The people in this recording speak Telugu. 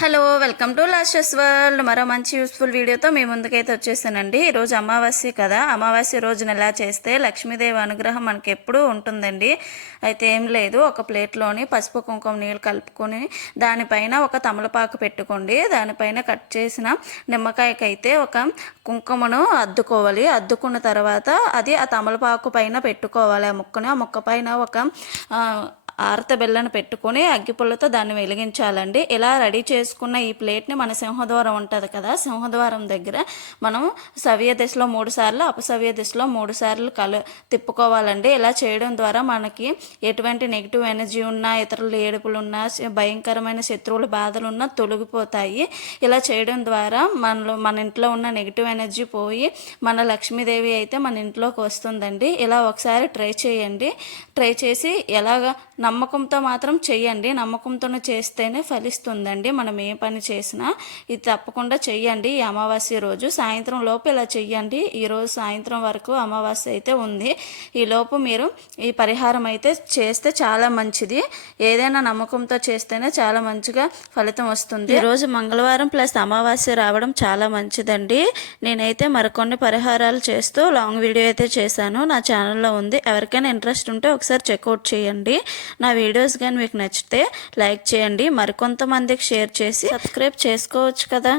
హలో వెల్కమ్ టు లాస్టర్స్ వరల్డ్. మరో మంచి యూస్ఫుల్ వీడియోతో మీ ముందుకైతే వచ్చేసానండి. ఈరోజు అమావాస్య కదా, అమావాస్య రోజున ఎలా చేస్తే లక్ష్మీదేవి అనుగ్రహం మనకి ఎప్పుడూ ఉంటుందండి. అయితే ఏం లేదు, ఒక ప్లేట్లోని పసుపు కుంకుమ నీళ్ళు కలుపుకొని దానిపైన ఒక తమలపాకు పెట్టుకోండి. దానిపైన కట్ చేసిన నిమ్మకాయకైతే ఒక కుంకుమను అద్దుకోవాలి. అద్దుకున్న తర్వాత అది ఆ తమలపాకు పైన పెట్టుకోవాలి. ఆ ముక్క పైన ఒక ఆరత బెల్లను పెట్టుకొని అగ్గిపుల్లతో దాన్ని వెలిగించాలండి. ఇలా రెడీ చేసుకున్న ఈ ప్లేట్ని మన సింహద్వారం ఉంటుంది కదా, సింహద్వారం దగ్గర మనం సవ్య దిశలో 3 సార్లు, అపసవ్య దిశలో 3 సార్లు తిప్పుకోవాలండి. ఇలా చేయడం ద్వారా మనకి ఎటువంటి నెగిటివ్ ఎనర్జీ ఉన్నా, ఇతరులు ఏడుపులు ఉన్నా, భయంకరమైన శత్రువుల బాధలు ఉన్నా తొలగిపోతాయి. ఇలా చేయడం ద్వారా మన ఇంట్లో ఉన్న నెగిటివ్ ఎనర్జీ పోయి మన లక్ష్మీదేవి అయితే మన ఇంట్లోకి వస్తుందండి. ఇలా ఒకసారి ట్రై చేయండి. ట్రై చేసి ఎలాగ నమ్మకంతో మాత్రం చెయ్యండి. నమ్మకంతోనే చేస్తేనే ఫలిస్తుందండి. మనం ఏ పని చేసినా ఇది తప్పకుండా చెయ్యండి. ఈ అమావాస్య రోజు సాయంత్రం లోపు ఇలా చెయ్యండి. ఈరోజు సాయంత్రం వరకు అమావాస్య అయితే ఉంది. ఈ లోపు మీరు ఈ పరిహారం అయితే చేస్తే చాలా మంచిది. ఏదైనా నమ్మకంతో చేస్తేనే చాలా మంచిగా ఫలితం వస్తుంది. ఈరోజు మంగళవారం ప్లస్ అమావాస్య రావడం చాలా మంచిదండి. నేనైతే మరికొన్ని పరిహారాలు చేస్తూ లాంగ్ వీడియో అయితే చేశాను, నా ఛానల్లో ఉంది. ఎవరికైనా ఇంట్రెస్ట్ ఉంటే ఒకసారి చెక్అవుట్ చేయండి. నా వీడియోస్ కానీ మీకు నచ్చితే లైక్ చేయండి, మరికొంతమందికి షేర్ చేసి సబ్స్క్రైబ్ చేసుకోవచ్చు కదా.